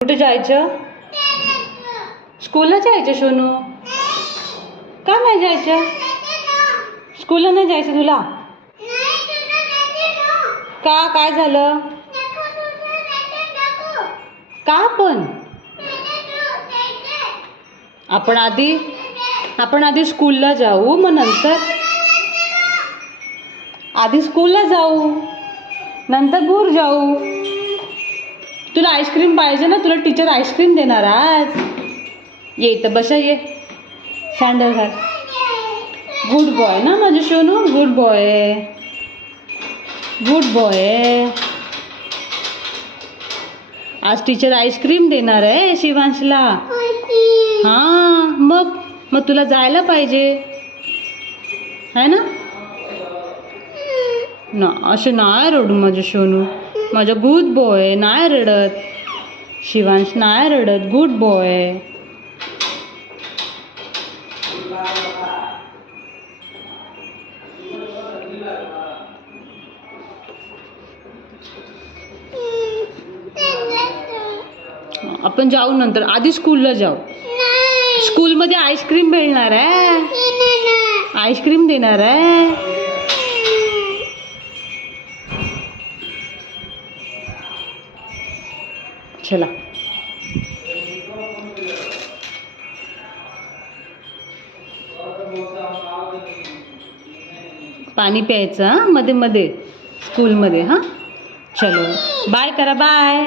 कुठे जायचं? स्कूलला जायचं सोनू. का नाही जायचं? स्कूलला नाही जायचं तुला? का, काय झालं? का पण? आपण आधी स्कूलला जाऊ, मग नंतर आधी स्कूलला जाऊ, नंतर दूर जाऊ. तुला आईस्क्रीम पाहिजे ना? तुला टीचर आईस्क्रीम देणार आज. ये इथं बसा, ये. सँडल घाल. गुड बॉय ना माझं Sonu, good boy, good boy. आज टीचर आईस्क्रीम देणार आहे शिवांशला. हां, मग तुला जायला पाहिजे है ना? ना असं नाही रडू माझं सोनू, माझं गुड बॉय. नाही रडत शिवांश, नाही रडत, गुड बॉय. आपण जाऊ नंतर, आधी स्कूलला जाऊ. स्कूलमध्ये आईस्क्रीम मिळणार आहे, आईस्क्रीम देणार आहे. चला. पाणी प्यायचं मध्ये मध्ये स्कूलमध्ये. हां, चलो बाय करा, बाय.